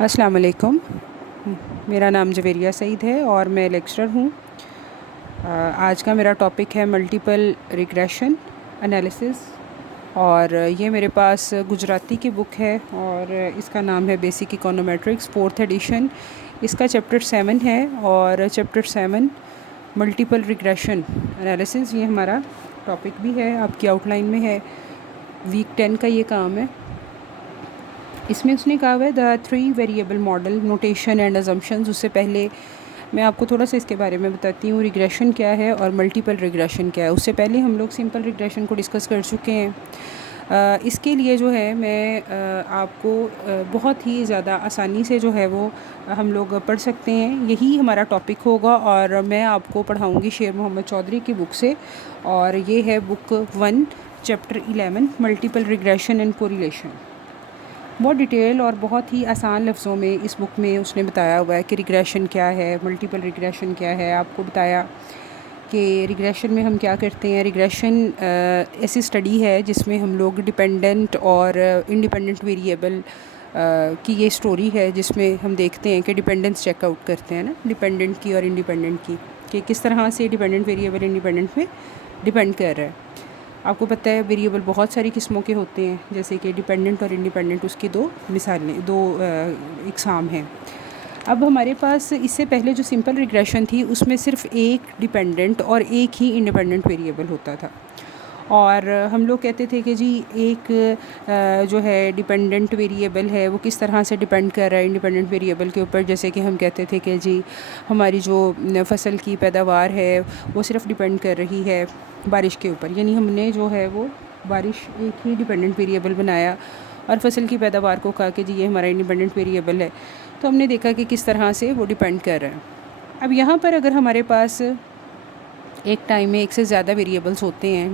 अस्सलाम वालेकुम। मेरा नाम जवेरिया सईद है और मैं लेक्चरर हूँ। आज का मेरा टॉपिक है मल्टीपल रिग्रेशन एनालिसिस और ये मेरे पास गुजराती की बुक है और इसका नाम है बेसिक इकोनोमेट्रिक्स 4th एडिशन। इसका चैप्टर 7 है और चैप्टर 7 मल्टीपल रिग्रेशन एनालिसिस ये हमारा टॉपिक भी है, आपकी आउटलाइन में है। वीक 10 का ये काम है। इसमें उसने कहा हुआ है the 3 variable model notation and assumptions. उससे पहले मैं आपको थोड़ा सा इसके बारे में बताती हूँ, रिग्रेशन क्या है और मल्टीपल रिग्रेशन क्या है। उससे पहले हम लोग सिंपल रिग्रेशन को डिस्कस कर चुके हैं। इसके लिए जो है मैं आपको बहुत ही ज़्यादा आसानी से जो है वो हम लोग पढ़ सकते हैं, यही हमारा टॉपिक होगा। और मैं आपको पढ़ाऊँगी शेर मोहम्मद चौधरी की बुक से, और ये है book 1 chapter 11 multiple regression and correlation. बहुत डिटेल और बहुत ही आसान लफ्ज़ों में इस बुक में उसने बताया हुआ है कि रिग्रेशन क्या है, मल्टीपल रिग्रेशन क्या है। आपको बताया कि रिग्रेशन में हम क्या करते हैं। रिग्रेशन ऐसी स्टडी है जिसमें हम लोग डिपेंडेंट और इंडिपेंडेंट वेरिएबल की ये स्टोरी है, जिसमें हम देखते हैं कि डिपेंडेंस चेकआउट करते हैं ना, डिपेंडेंट की और इंडिपेंडेंट की, कि किस तरह से डिपेंडेंट वेरिएबल इंडिपेंडेंट में डिपेंड कर रहा है। आपको पता है वेरिएबल बहुत सारी किस्मों के होते हैं, जैसे कि डिपेंडेंट और इंडिपेंडेंट, उसकी दो मिसालें, दो इकसाम हैं। अब हमारे पास इससे पहले जो सिंपल रिग्रेशन थी उसमें सिर्फ एक डिपेंडेंट और एक ही इंडिपेंडेंट वेरिएबल होता था, और हम लोग कहते थे कि जी एक जो है डिपेंडेंट वेरिएबल है वो किस तरह से डिपेंड कर रहा है इंडिपेंडेंट वेरिएबल के ऊपर। जैसे कि हम कहते थे कि जी हमारी जो फसल की पैदावार है वो सिर्फ डिपेंड कर रही है बारिश के ऊपर, यानी हमने जो है वो बारिश एक ही डिपेंडेंट वेरिएबल बनाया और फसल की पैदावार को कहा कि जी ये हमारा इंडिपेंडेंट वेरिएबल है। तो हमने देखा कि किस तरह से वो डिपेंड कर रहा है। अब यहाँ पर अगर हमारे पास एक टाइम में एक से ज़्यादा वेरिएबल्स होते हैं,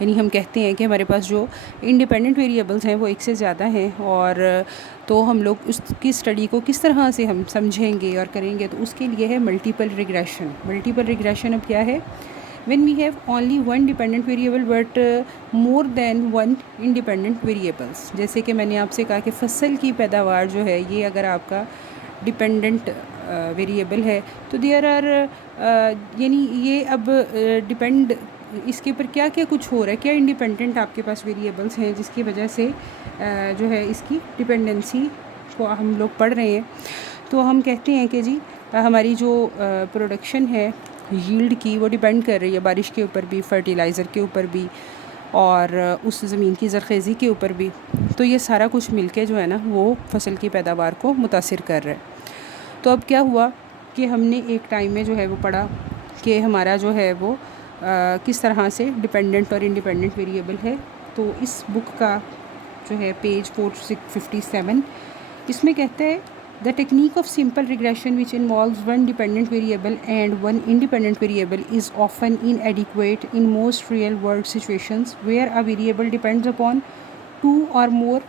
यानी हम कहते हैं कि हमारे पास जो इंडिपेंडेंट वेरिएबल्स हैं वो एक से ज़्यादा हैं, और तो हम लोग उसकी स्टडी को किस तरह से हम समझेंगे और करेंगे, तो उसके लिए है मल्टीपल रिग्रेशन। मल्टीपल रिग्रेशन अब क्या है? when we have only one dependent variable but more than one independent variables। जैसे कि मैंने आपसे कहा कि फसल की पैदावार जो है ये अगर आपका डिपेंडेंट वेरिएबल है तो देयर आर यानी ये अब डिपेंड इसके ऊपर क्या क्या कुछ हो रहा है, क्या इंडिपेंडेंट आपके पास वेरिएबल्स हैं जिसकी वजह से जो है इसकी डिपेंडेंसी को हम लोग पढ़ रहे हैं। तो हम कहते हैं कि जी हमारी जो प्रोडक्शन है यील्ड की वो डिपेंड कर रही है बारिश के ऊपर भी, फर्टिलाइज़र के ऊपर भी, और उस ज़मीन की ज़रख़ेज़ी के ऊपर भी। तो ये सारा कुछ मिलके जो है ना वो फसल की पैदावार को मुतासिर कर रहा है। तो अब क्या हुआ कि हमने एक टाइम में जो है वो पढ़ा कि हमारा जो है वो किस तरह से डिपेंडेंट और इंडिपेंडेंट वेरिएबल है। तो इस बुक का जो है पेज 457 इसमें कहते हैं The technique of simple regression, which involves one dependent variable and one independent variable, is often inadequate in most real-world situations where a variable depends upon two or more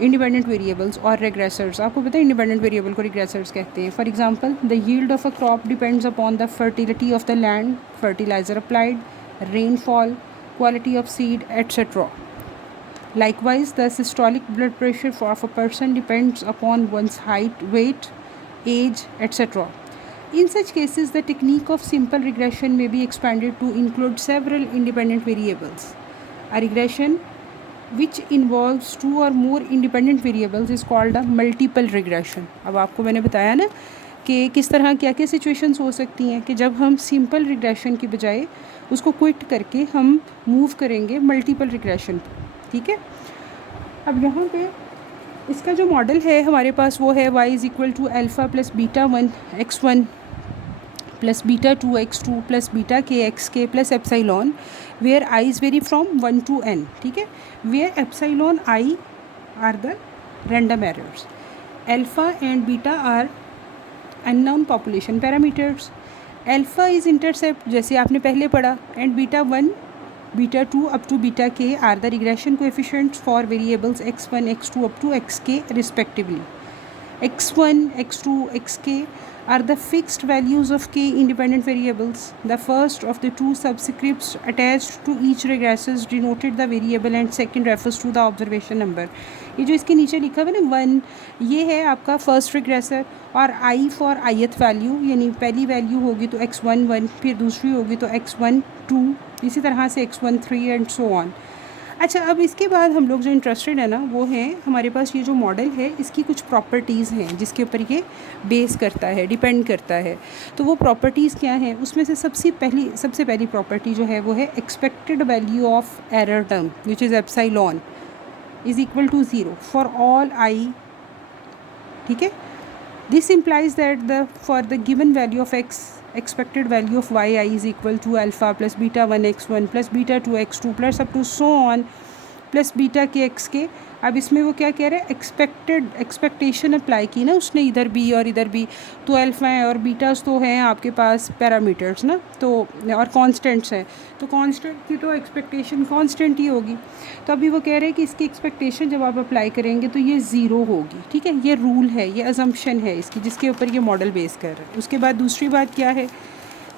independent variables or regressors। आपको पता है independent variable को regressors कहते हैं। For example, the yield of a crop depends upon the fertility of the land, fertilizer applied, rainfall, quality of seed, etc. Likewise, the systolic blood pressure of a person depends upon one's height, weight, age, etc. In such cases, the technique of simple regression may be expanded to include several independent variables. A regression which involves two or more independent variables is called a multiple regression। अब आपको मैंने बताया ना कि किस तरह क्या क्या सिचुएशंस हो सकती हैं कि जब हम सिंपल रिग्रेशन की बजाय उसको क्विट करके हम मूव करेंगे मल्टीपल रिग्रेशन, ठीक है। अब यहाँ पे इसका जो मॉडल है हमारे पास वो है y = alpha plus beta 1 x1 plus beta 2 x2 plus beta k xk plus epsilon, where i is varies from 1 to n, ठीक है, where epsilon i are the random errors, alpha and beta are unknown population parameters, alpha is intercept जैसे आपने पहले पढ़ा, and beta 1 beta 2 up to beta k are the regression coefficients for variables x1 x2 up to xk respectively। x1, x2, xk are the fixed values of k independent variables. The first of the two subscripts attached to each regressor denoted the variable and second refers to the observation number. ये जो इसके नीचे लिखा हुआ है ना 1, ये है आपका फर्स्ट रिग्रेसर, और i फॉर ith वैल्यू, यानी पहली वैल्यू होगी तो x1 1, फिर दूसरी होगी तो x1 2, इसी तरह से x1 3 एंड सो ऑन. अच्छा, अब इसके बाद हम लोग जो इंटरेस्टेड है ना वो है हमारे पास ये जो मॉडल है इसकी कुछ प्रॉपर्टीज़ हैं जिसके ऊपर ये बेस करता है, डिपेंड करता है. तो वो प्रॉपर्टीज़ क्या हैं? उसमें से सबसे पहली प्रॉपर्टी जो है वो है expected value of error term which is epsilon is equal to 0 for all I. ठीक है, this implies that for the given value of X expected value of yi is equal to alpha plus beta 1 x1 plus beta 2 x2 plus up to so on plus beta के x के. अब इसमें वो क्या कह रहे हैं, expectation apply की ना उसने इधर भी और इधर भी, तो अल्फा है और बीटास तो हैं आपके पास पैरामीटर्स ना, तो और कांस्टेंट्स हैं, तो कांस्टेंट की तो एक्सपेक्टेशन कांस्टेंट ही होगी. तो अभी वो कह रहे हैं कि इसकी एक्सपेक्टेशन जब आप अप्लाई करेंगे तो ये ज़ीरो होगी. ठीक है, ये रूल है, ये अजम्पशन है इसकी जिसके ऊपर ये मॉडल बेस कर रहा है. उसके बाद दूसरी बात क्या है,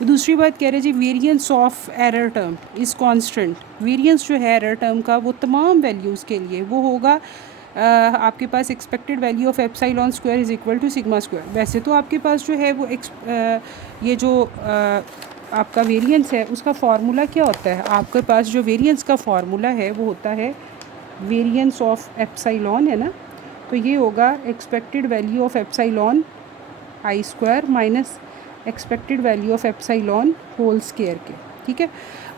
दूसरी बात कह रहे जी variance of error term is constant. Variance जो है एरर टर्म का वो तमाम वैल्यूज़ के लिए वो होगा आपके पास expected value of epsilon square is equal to sigma square. वैसे तो आपके पास जो है वो ये जो आपका वेरिएंस है उसका फार्मूला क्या होता है, आपके पास जो वेरिएंस का फार्मूला है वो होता है वेरिएंस ऑफ एप्सिलॉन, है ना. तो ये होगा expected value of epsilon I square minus expected value of epsilon whole square के. ठीक है,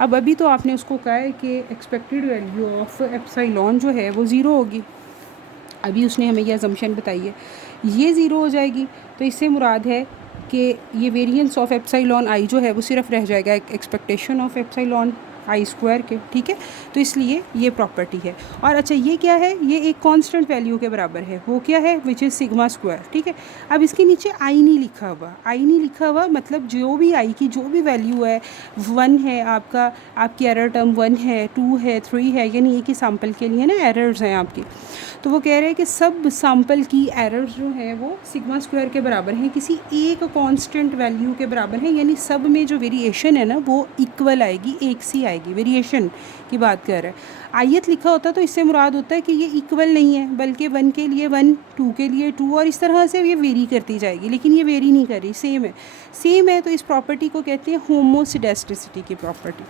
अब अभी तो आपने उसको कहा है कि एक्सपेक्टेड वैल्यू ऑफ एप्सिलॉन जो है वो ज़ीरो होगी. अभी उसने हमें ये अजम्पशन बताई है, ये ज़ीरो हो जाएगी तो इससे मुराद है कि ये वेरिएंस ऑफ एप्सिलॉन आई जो है वो सिर्फ रह जाएगा expectation of epsilon I square के. ठीक है, तो इसलिए ये प्रॉपर्टी है. और अच्छा ये क्या है, ये एक कांस्टेंट वैल्यू के बराबर है, वो क्या है, विच इज़ सिग्मा स्क्वायर. ठीक है, अब इसके नीचे आई नहीं लिखा हुआ, आई नहीं लिखा हुआ मतलब जो भी आई की जो भी वैल्यू है, 1 है आपका, आपकी एरर टर्म 1 है, 2 है, 3 है, यानी एक ही सैम्पल के लिए ना एरर्स हैं आपकी. तो वो कह रहे हैं कि सब सैम्पल की एरर्स जो हैं वो सिग्मा स्क्वायर के बराबर हैं, किसी एक कांस्टेंट वैल्यू के बराबर हैं, यानी सब में जो वेरिएशन है ना वो इक्वल आएगी, एक सी आएगी. वेरिएशन की बात कर रहे हैं. आयत लिखा होता तो इससे मुराद होता है कि ये इक्वल नहीं है, बल्कि 1 के लिए 1, 2 के लिए 2, और इस तरह से ये वेरी करती जाएगी, लेकिन ये वेरी नहीं कर रही, सेम है. तो इस प्रॉपर्टी को कहते हैं होमोसिडेस्टिसिटी की प्रॉपर्टी.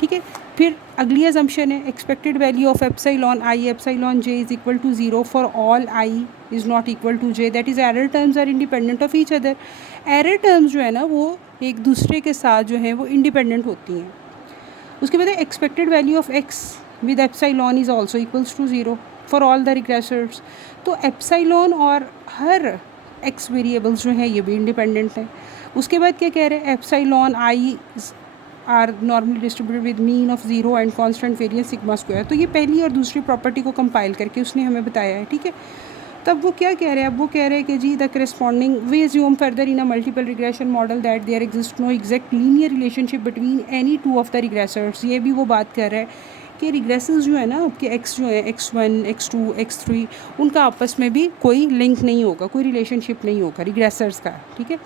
ठीक है, फिर अगली अजम्पशन है expected value of epsilon I epsilon J is equal to 0 for all I is not equal to J, that is error terms are independent of each other. Error terms जो है ना वो एक दूसरे के साथ जो है वो इंडिपेंडेंट होती हैं. उसके बाद expected value of x with epsilon is also equals to 0 for all the regressors. तो एप्सिलॉन और हर एक्स वेरिएबल्स जो हैं ये भी इंडिपेंडेंट हैं. उसके बाद क्या कह रहे हैं, epsilon I R normally distributed with mean of 0 and constant variance sigma square. तो ये पहली और दूसरी प्रॉपर्टी को कंपाइल करके उसने हमें बताया है. ठीक है, तब वो क्या कह रहे हैं, अब वो कह रहे हैं कि जी the corresponding we assume further in a multiple regression model that there exist no exact linear relationship between any two of the regressors. ये भी वो बात कर रहा है कि रिग्रेसर्स जो है ना आपके एक्स जो है x1, x2, x3, उनका आपस में भी कोई लिंक नहीं होगा, कोई रिलेशनशिप नहीं होगा रिग्रेसर्स का. ठीक है,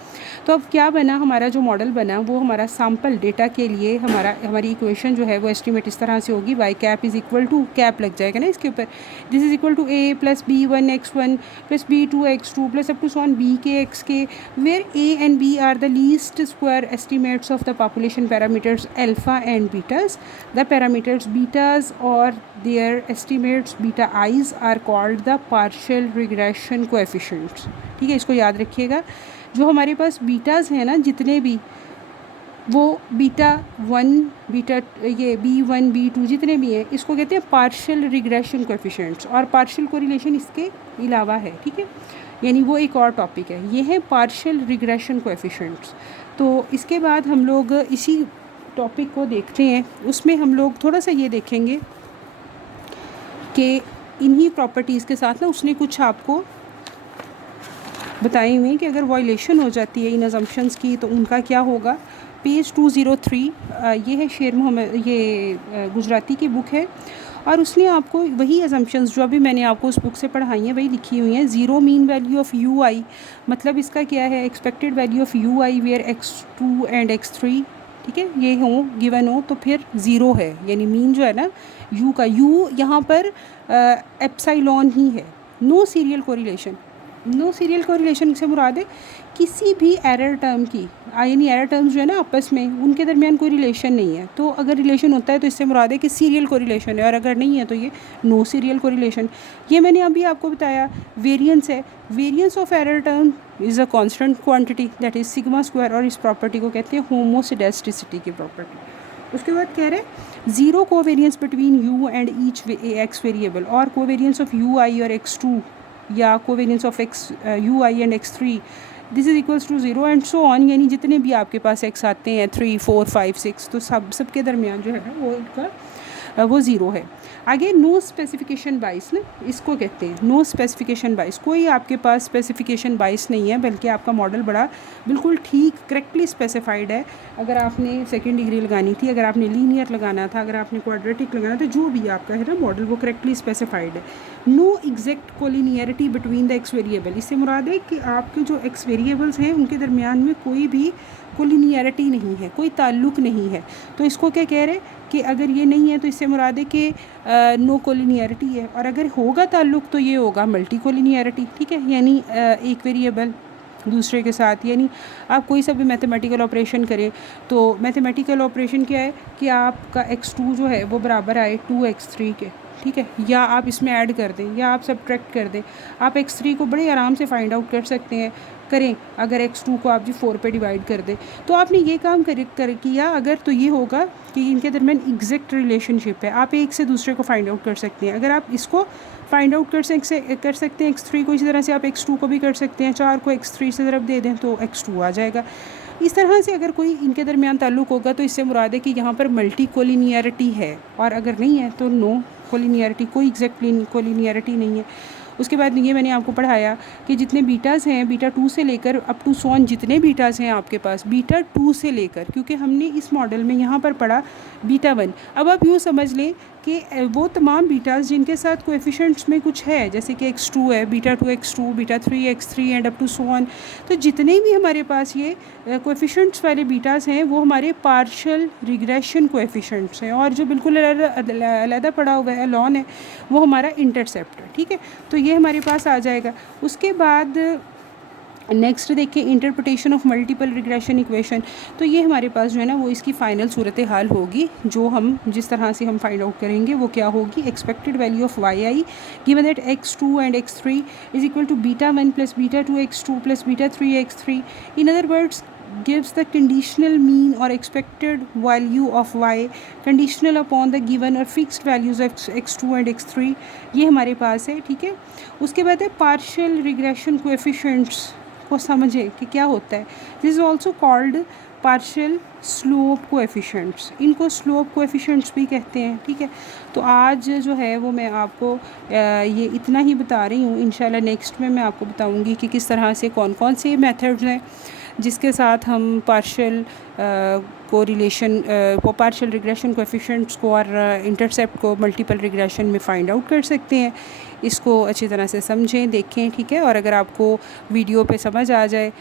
तो अब क्या बना, हमारा जो मॉडल बना वो हमारा सैम्पल डेटा के लिए हमारी इक्वेशन जो है वो एस्टिमेट इस तरह से होगी, Y cap is equal to, cap लग जाएगा ना इसके ऊपर, this is equal to a plus b1 x1 plus b2 x2 plus up to सॉन b के x के, where a and b are the least square estimates of the population parameters alpha and betas. The parameters beta or their estimates beta i's are called the partial regression coefficients. ठीक है, इसको याद रखिएगा. जो हमारे पास betas हैं ना जितने भी, वो बीटा 1, बीटा ये b1, b2 जितने भी हैं इसको कहते हैं पार्शियल रिग्रेशन कोएफिशिएंट्स, और पार्शियल कोरिलेशन इसके अलावा है. ठीक है, यानी वो एक और टॉपिक है, ये है पार्शियल रिग्रेशन कोएफिशिएंट्स. तो इसके बाद हम लोग इसी टॉपिक को देखते हैं, उसमें हम लोग थोड़ा सा ये देखेंगे कि इन्हीं प्रॉपर्टीज़ के साथ ना उसने कुछ आपको बताए हुए हैं कि अगर वायलेशन हो जाती है इन अजम्पशंस की तो उनका क्या होगा. पेज 203 ये है शेर मोहम्मद, ये गुजराती की बुक है, और उसने आपको वही असम्पशंस जो अभी मैंने आपको उस बुक से पढ़ाई हैं वही लिखी हुई हैं। Zero mean value of u i, मतलब इसका क्या है, expected value of u i where x2 and x3, ठीक है, ये हो गिवन हो तो फिर ज़ीरो है, यानी मीन जो है ना यू का, यू यहाँ पर एप्साइलॉन ही है। No serial correlation, no serial correlation से मुराद है किसी भी एरर टर्म की, यानी एरर टर्म्स जो है ना आपस में उनके दरमियान कोई रिलेशन नहीं है। तो अगर रिलेशन होता है तो इससे मुराद है कि सीरियल कोरिलेशन है, और अगर नहीं है तो ये नो सीरियल कोरिलेशन। ये मैंने अभी आपको बताया। वेरिएंस है, variance of error term is a constant quantity that is sigma square, और इस प्रॉपर्टी को कहते हैं होमोसेडेस्टिसिटी की प्रॉपर्टी। उसके बाद कह रहे हैं zero covariance between U and each X variable, और कोवेरियंस ऑफ यू आई और x2 या covariance of X U I and x3 this is equals to zero and so on, यानी जितने भी आपके पास x आते हैं 3 4 5 6, तो सब के दरमियान जो है ना वो इनका वो ज़ीरो है। आगे नो स्पेसिफिकेशन बाइस ना, इसको कहते हैं नो स्पेसिफिकेशन बाइस। कोई आपके पास स्पेसिफिकेशन बाइस नहीं है, बल्कि आपका मॉडल बड़ा बिल्कुल ठीक करेक्टली स्पेसिफाइड है। अगर आपने सेकेंड डिग्री लगानी थी, अगर आपने लीनियर लगाना था, अगर आपने क्वाड्रेटिक लगाना था, जो भी आपका है ना मॉडल वो करेक्टली स्पेसिफाइड है। No exact collinearity between the x variable, इससे मुराद है कि आपके जो एक्स वेरिएबल्स हैं उनके दरमियान में कोई भी कोलिनियरिटी नहीं है, कोई ताल्लुक़ नहीं है। तो इसको क्या कह रहे हैं कि अगर ये नहीं है तो इससे मुराद है कि नो कोलिनियरिटी है, और अगर होगा ताल्लुक़ तो ये होगा मल्टी कोलिनियरिटी, ठीक है, यानी एक वेरिएबल दूसरे के साथ, यानी आप कोई सा भी मैथमेटिकल ऑपरेशन करें तो मैथमेटिकल ऑपरेशन क्या है कि आपका x2 जो है वो बराबर आए 2x3 के, ठीक है, या आप इसमें ऐड कर दें या आप सब्ट्रैक्ट कर दें। आप x3 को बड़े आराम से फाइंड आउट कर सकते हैं, करें अगर x2 को आप जी 4 पे डिवाइड कर दें तो आपने ये काम कर किया अगर, तो ये होगा कि इनके दरमियान एग्जैक्ट रिलेशनशिप है, आप एक से दूसरे को फाइंड आउट कर सकते हैं। अगर आप इसको फाइंड आउट कर सकते हैं x3 को, इसी तरह से आप x2 को भी कर सकते हैं। 4 को x3 से ज़रब दे दें तो x2 आ जाएगा। इस तरह से अगर कोई इनके दरमियान ताल्लुक़ होगा तो इससे मुराद है कि यहाँ पर मल्टी कोलिनियरिटी है, और अगर नहीं है तो नो कोलिनियरिटी, कोई एग्जैक्ट कोलिनियरिटी नहीं है। उसके बाद ये मैंने आपको पढ़ाया कि जितने बीटाज़ हैं, बीटा 2 से लेकर अप टू सोन, जितने बीटाज़ हैं आपके पास बीटा 2 से लेकर, क्योंकि हमने इस मॉडल में यहाँ पर पढ़ा बीटा 1। अब आप यूँ समझ लें कि वो तमाम बीटाज़ जिनके साथ कोएफिशिएंट्स में कुछ है, जैसे कि x2 है, beta 2 x2, beta 3 x3 and up to so on, तो जितने भी हमारे पास ये कोएफिशिएंट्स वाले बीटाज़ हैं वो हमारे पार्शियल रिग्रेशन कोएफिशिएंट्स हैं, और जो बिल्कुल अलग पड़ा हुआ है लॉन है वो हमारा इंटरसेप्ट है, ठीक है। तो ये हमारे पास आ जाएगा। उसके बाद नेक्स्ट देखिए interpretation of multiple regression equation. तो ये हमारे पास जो है ना वो इसकी फ़ाइनल सूरत हाल होगी, जो हम जिस तरह से हम फाइंड आउट करेंगे वो क्या होगी, expected value of Y I given that x2 and x3 is equal to beta 1 plus beta 2 x2 plus beta 3 x3। In other words gives the conditional mean or expected value of y conditional upon the given or fixed values of x2 and x3। ये हमारे पास है, ठीक है। उसके बाद है partial regression coefficients को समझे कि क्या होता है। This is also called partial slope coefficients, इनको स्लोप कोएफिशिएंट्स भी कहते हैं, ठीक है। तो आज जो है वो मैं आपको ये इतना ही बता रही हूँ। इंशाल्लाह नेक्स्ट में मैं आपको बताऊँगी कि किस तरह से कौन कौन से मेथड्स हैं जिसके साथ हम पार्शियल पार्शियल रिग्रेशन कोएफिशिएंट्स को और इंटरसेप्ट को मल्टीपल रिग्रेशन में फ़ाइंड आउट कर सकते हैं। इसको अच्छी तरह से समझें, देखें, ठीक है। और अगर आपको वीडियो पे समझ आ जाए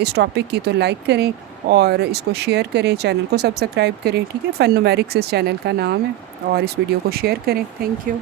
इस टॉपिक की तो लाइक करें और इसको शेयर करें, चैनल को सब्सक्राइब करें, ठीक है। फन न्यूमेरिक्स इस चैनल का नाम है, और इस वीडियो को शेयर करें। Thank you.